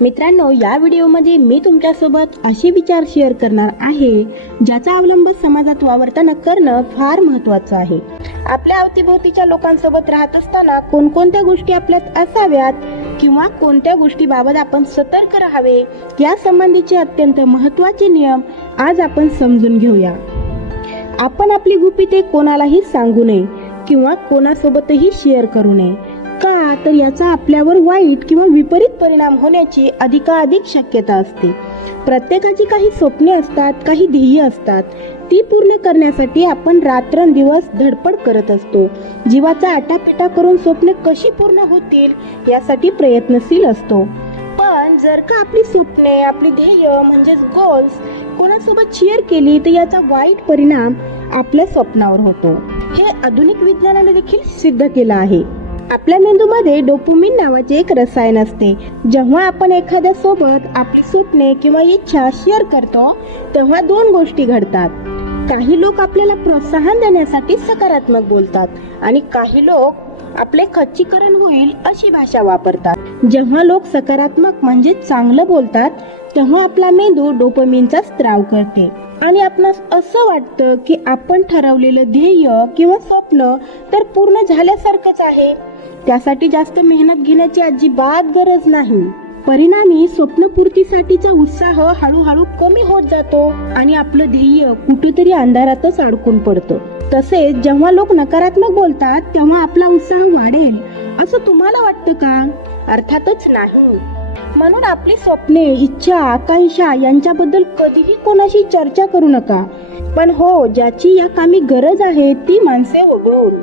मित्रांनो या व्हिडिओमध्ये मी तुमच्यासोबत असे विचार शेअर करणार आहे ज्याचा अवलंब समाजात वावरताना करणं फार महत्त्वाचं आहे. आपल्या अवतीभोवतीच्या लोकांसोबत राहत असताना कोणकोणत्या गोष्टी आपल्यात असाव्यात किंवा कोणत्या गोष्टीबाबत आपण सतर्क राहावे या संबंधीचे अत्यंत महत्त्वाचे नियम आज आपण समजून घेऊया. आपण आपली गुपिते कोणालाही सांगू नये किंवा कोणासोबतही शेअर करू नये. केला तर याचा आपल्यावर वाईट किंवा विपरीत परिणाम होण्याची अधिकाधिक शक्यता असते. प्रत्येकाची काही स्वप्ने असतात काही ध्येय असतात. ती पूर्ण करण्यासाठी आपण रात्रंदिवस धडपड करत असतो. जीवाचा आटापिटा करून स्वप्ने कशी पूर्ण होतील यासाठी प्रयत्नशील असतो. पण जर का आपली स्वप्ने आपली ध्येय म्हणजेच गोल्स कोणासोबत शेअर केली तर याचा वाईट परिणाम आपल्या स्वप्नावर होतो. हे आधुनिक विज्ञानाने देखील सिद्ध केलं आहे. आपल्या मेंदूमध्ये डोपोमिन नावाचे एक रसायन असते. जेव्हा आपण एखाद्या सोबत आपली स्वप्ने किंवा इच्छा शेअर करतो तेव्हा दोन गोष्टी घडतात. काही लोक आपल्याला प्रोत्साहन देण्यासाठी सकारात्मक बोलतात आणि काही लोक आपले खच्चीकरण होईल अशी भाषा वापरतात. जेव्हा लोक सकारात्मक म्हणजे चांगलं बोलतात तेव्हा आपला मेंदू डोपमिनचा स्त्राव करते. आणि आपणास असं वाटतं की आपण ठरवलेलं ध्येय किंवा स्वप्न तर पूर्ण झाल्यासारखंच आहे. त्यासाठी जास्त मेहनत घेण्याची अजिबात गरज नाही. परिणामी स्वप्नपूर्तीसाठीचा उत्साह हळूहळू कमी होत जातो आणि आपलं ध्येय कुठेतरी अंधारातच अडकून पडतं. तसेच जेव्हा लोक नकारात्मक बोलतात तेव्हा आपला उत्साह वाढेल. असं तुम्हाला वाटतं का? अर्थातच नाही. म्हणून आपली स्वप्ने इच्छा आकांक्षा यांच्याबद्दल कधीही कोणाशी चर्चा करू नका. पण हो ज्याची या कामी गरज आहे ती माणसे वगळून